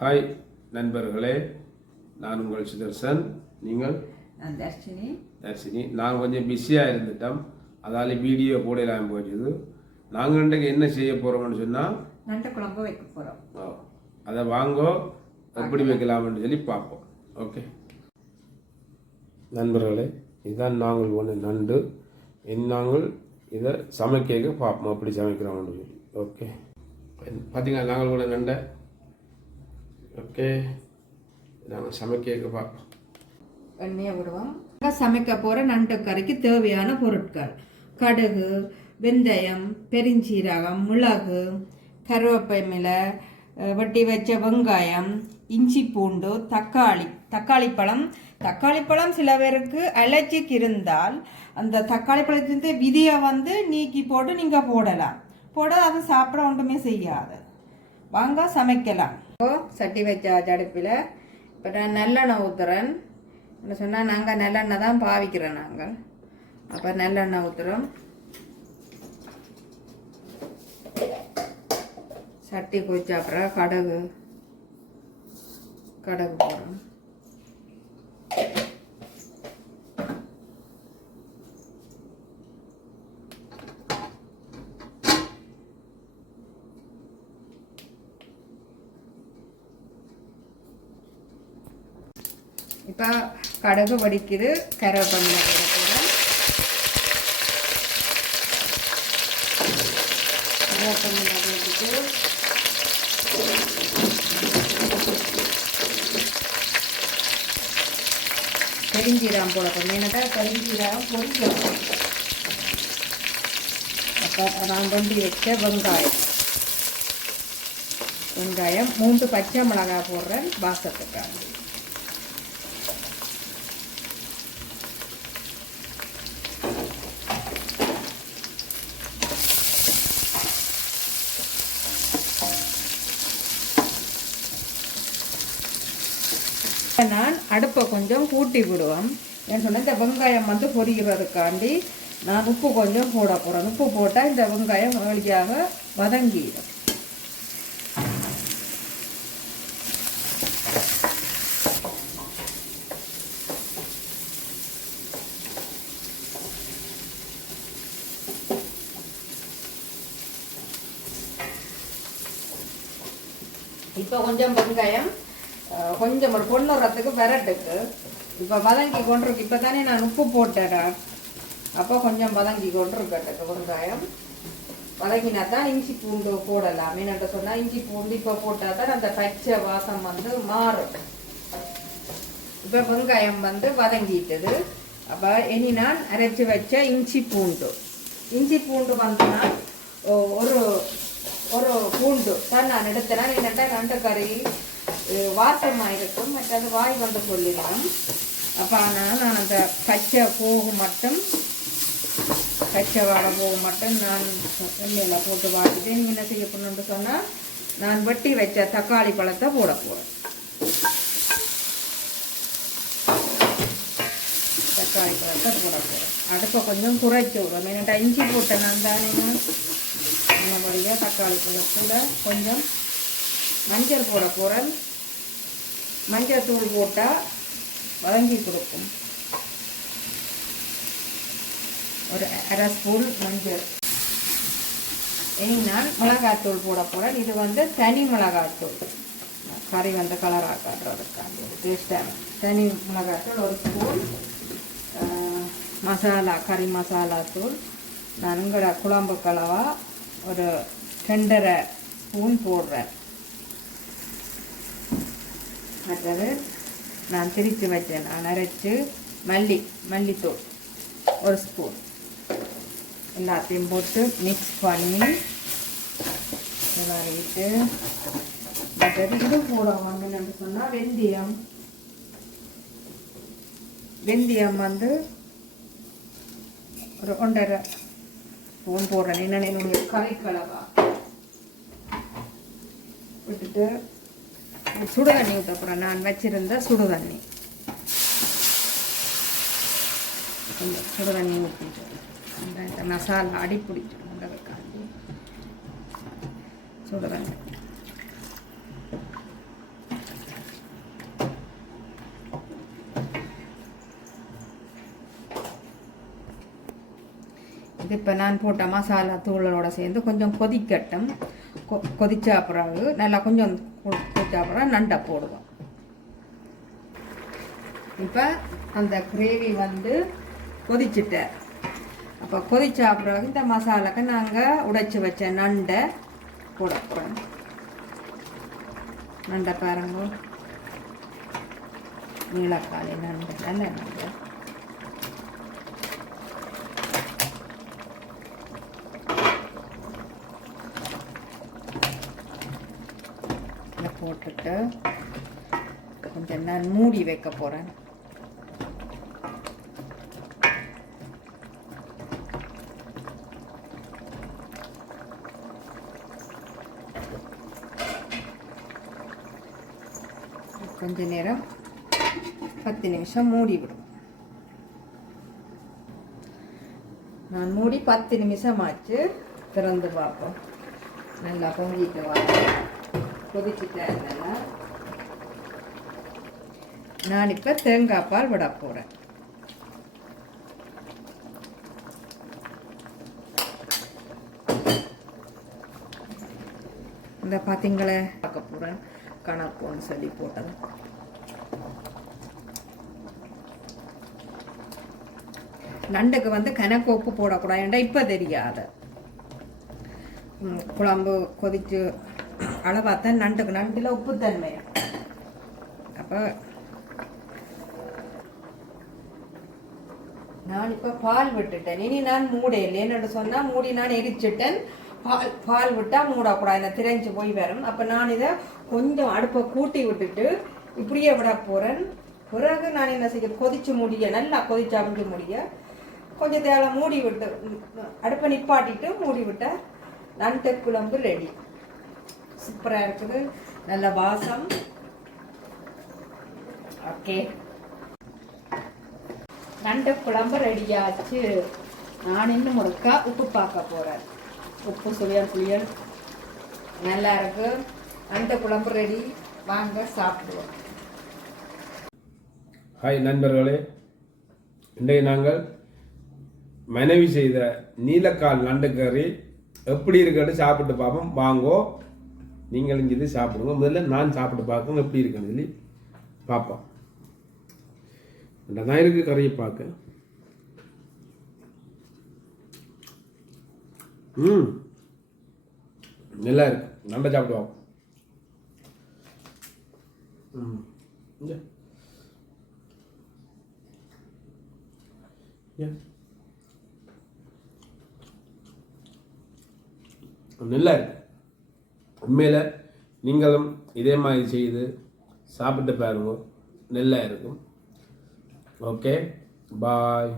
Hi நண்பர்களே, நான் உங்கள் சுதர்சன். நீங்கள்? நான் தர்ஷினி. நான் கொஞ்சம் பிஸியாக இருந்துட்டோம், அதால் வீடியோ போடலாம் போச்சுது. நாங்கள் இன்றைக்கு என்ன செய்ய போகிறோம்னு சொன்னால் நண்டு குழம்பு வைக்க போகிறோம். அதை வாங்கோ எப்படி வைக்கலாம்னு சொல்லி பார்ப்போம். ஓகே நண்பர்களே, இதுதான் நாங்கள் ஒன்று நண்டு. நாங்கள் இதை சமைக்க பார்ப்போம் எப்படி சமைக்கிறோம்னு சொல்லி. ஓகே பார்த்தீங்களா, நாங்கள் கூட நண்டை. ஓகே நாங்கள் சமைக்க பார்ப்போம். எண்ணெயை விடுவோம். சமைக்க போகிற நண்டு கறிக்கு தேவையான பொருட்கள்: கடுகு, வெந்தயம், பெருஞ்சீரகம், மிளகு, கருவேப்பிலை, வெட்டி வச்ச வெங்காயம், இஞ்சி பூண்டு, தக்காளி பழம் சில பேருக்கு அலர்ஜிக் இருந்தால் அந்த தக்காளி பழத்திலிருந்து விதியை நீக்கி போட்டு நீங்கள் போடலாம். அது சாப்பிட ஒன்றுமே செய்யாது. வாங்க சமைக்கலாம். சட்டி வச்ச அடுப்பில் இப்போ நான் நல்லெண்ணெய் ஊற்றுறேன். என்ன சொன்னால் நாங்கள் நல்லெண்ணெய் தான் பாவிக்கிறோம். நாங்கள் அப்போ நல்லெண்ணெய் ஊற்றுறோம். சட்டி கொதிச்ச அப்புறம் கடுகு போடுறோம். இப்போ கடுகு வடிக்குது. கருவேப்பிலை போட்டுட்டு பெருஞ்சீரகம் போடணும். ஏன்னாக்கா பெருஞ்சீரகம் பொரிக்கணும். அப்போ நான் கொண்டு வச்ச வெங்காயம் 3 பச்சை மிளகாய் போடுறேன் வாசத்துக்காக. நான் அடுப்பை கொஞ்சம் கூட்டி விடுவோம். ஏன்னு சொன்னால் இந்த வெங்காயம் பொரிக்கிறதுக்காண்டி நான் உப்பு கொஞ்சம் போட போகிறேன். உப்பு போட்டால் இந்த வெங்காயம் எளியாக வதங்கிடும். இப்போ கொஞ்சம் வெங்காயம் கொஞ்சம் ஒரு பொண்ணுறதுக்கு விரட்டுக்கு இப்போ வதங்கி கொண்டிருக்கு. இப்போ தானே நான் உப்பு போட்டேடா. அப்போ கொஞ்சம் வதங்கி கொண்டிருக்கட்டுக்கு வெங்காயம் வதங்கினா தான் இஞ்சி பூண்டு போடலாம். என்னென்ன சொன்னால் இஞ்சி பூண்டு இப்போ போட்டால் தான் அந்த பச்சை வாசம் மாறும். இப்போ வெங்காயம் வதங்கிட்டது. அப்போ இனி நான் அரைச்சி வச்ச இஞ்சி பூண்டு நான் ஒரு பூண்டு தான் நான் எடுத்தேன். என்னென்னா நண்டு கறி வாட்டமாக இருக்கும், மற்றது வாய் சொல்லிடலாம். அப்போ ஆனால் நான் அந்த பச்சை வாழை போக மட்டும் நான் எண்ணெயில் போட்டு வாட்டிட்டு என்ன செய்ய போகணுன்னு சொன்னால் நான் வெட்டி வச்ச தக்காளி பழத்தை போட போகிறேன். அடுப்பை கொஞ்சம் குறைச்சி விடுவேன். ஏன்னாட்டா இஞ்சி போட்டேன் நான் தானே. நல்லபடியாக தக்காளி பழத்தில் கொஞ்சம் மஞ்சள் போட போகிறேன். மஞ்சள் தூள் போட்டால் வதங்கி கொடுக்கும். ஒரு அரை ஸ்பூன் மஞ்சள். இனி நான் மிளகாத்தூள் போட போகிறேன். இது தனி மிளகாத்தூள், கறி கலராக காட்டுறதுக்காண்டி டேஸ்டாக தனி மிளகாத்தூள். ஒரு ஸ்பூன் கறி மசாலா தூள். நான் உங்களோட குழம்பு கலவா ஒரு 2.5 ஸ்பூன் போடுறேன். மற்றது நான் திரித்து வச்சேன். நான் அரைச்சி மல்லித்தூள் ஒரு ஸ்பூன் எல்லாத்தையும் போட்டு மிக்ஸ் பண்ணி விட்டு மற்றது இது போட வாங்கன்னு சொன்னால் வெந்தயம் ஒரு 1.5 ஸ்பூன் போடுறேன். என்னென்ன என்னுடைய கறிக்கலவா விட்டுட்டு சுடுதண்ணி ஊற்ற போகிறேன். நான் வச்சிருந்த சுடுதண்ணி ஊற்றிட்டு இந்த மசாலா அடி பிடிச்சிடும். சுடுதண்ணி இது இப்போ நான் போட்ட மசாலா தூளோட சேர்ந்து கொஞ்சம் கொதிக்கட்டும். கொதிச்சா பிறகு நல்லா கொஞ்சம் கொதிச்சா பிறகு நண்டை போடுவோம். இப்போ அந்த கிரேவி வந்து கொதிச்சுட்டார். அப்போ கொதிச்சா பிறகு இந்த மசாலாக்கு நாங்கள் உடைச்சி வச்ச நண்டை போட போகிறோம். நண்டை பாருங்க, நீலக்காளி நண்டு, நல்ல நண்டு. போட்டுட்டு கொஞ்சம் நான் மூடி வைக்க போகிறேன். கொஞ்ச நேரம் 10 நிமிஷம் மூடி விடும். நான் மூடி 10 நிமிஷம் ஆச்சு. திறந்து பார்ப்போம். நல்லா பொங்கிட்டு வாங்க. கொதிச்சுட்டேன். நான் இப்போ தேங்காய் பால் விட போகிறேன். இந்த பார்த்தீங்களே பார்க்க போகிறேன். கணக்குன்னு சொல்லி போட்டது. நண்டுக்கு வந்து கணக்கு உப்பு போடக்கூடாது. இப்போ தெரியாது. குழம்பு கொதிச்சு அளவாத்தான் நண்டில் உப்புத்தன்மை. அப்போ நான் இப்போ பால் விட்டுட்டேன். இனி நான் மூடையில் என்னோட சொன்னால் மூடி நான் எரிச்சிட்டேன். பால் விட்டால் மூடக்கூடாது, என்ன திரைஞ்சு போய் வரும். அப்போ நான் இதை கொஞ்சம் அடுப்பை கூட்டி விட்டுட்டு இப்படியே விட போகிறேன். பிறகு நான் என்ன செய்ய, கொதிச்சு முடிய நல்லா கொதிச்சு அவிஞ்சு முடிய கொஞ்சம் தேவை மூடி விட்டு அடுப்பை நிப்பாட்டிட்டு மூடி விட்டால் நண்டு குழம்பு ரெடி. சூப்பராக இருக்குது, நல்ல வாசம். ஓகே, நண்டு குழம்பு ரெடியாச்சு. நான் இன்னும் ஒருக்கா உப்பு பார்க்க போகிறேன். உப்பு சுழியல் நல்லா இருக்கு. நண்டு குழம்பு ரெடி, வாங்க சாப்பிடுவோம். ஹாய் நண்பர்களே, இன்றைக்கு நாங்கள் மனைவி செய்த நீலக்கால் நண்டு கறி எப்படி இருக்குன்னு சாப்பிட்டு பார்ப்போம். வாங்கோ, நீங்கள் இங்கே சாப்பிடுங்க. முதல்ல நான் சாப்பிட்டு பார்க்கணும் எப்படி இருக்குன்னு சொல்லி பார்ப்போம். தான் இருக்கு கறியை பார்க்க. நல்லா இருக்கு. நல்லா சாப்பிடுவோம். நல்லா இருக்கு. உண்மையில் நீங்களும் இதே மாதிரி செய்து சாப்பிட்டு பாருங்க, நல்லா இருக்கும். ஓகே, பாய்.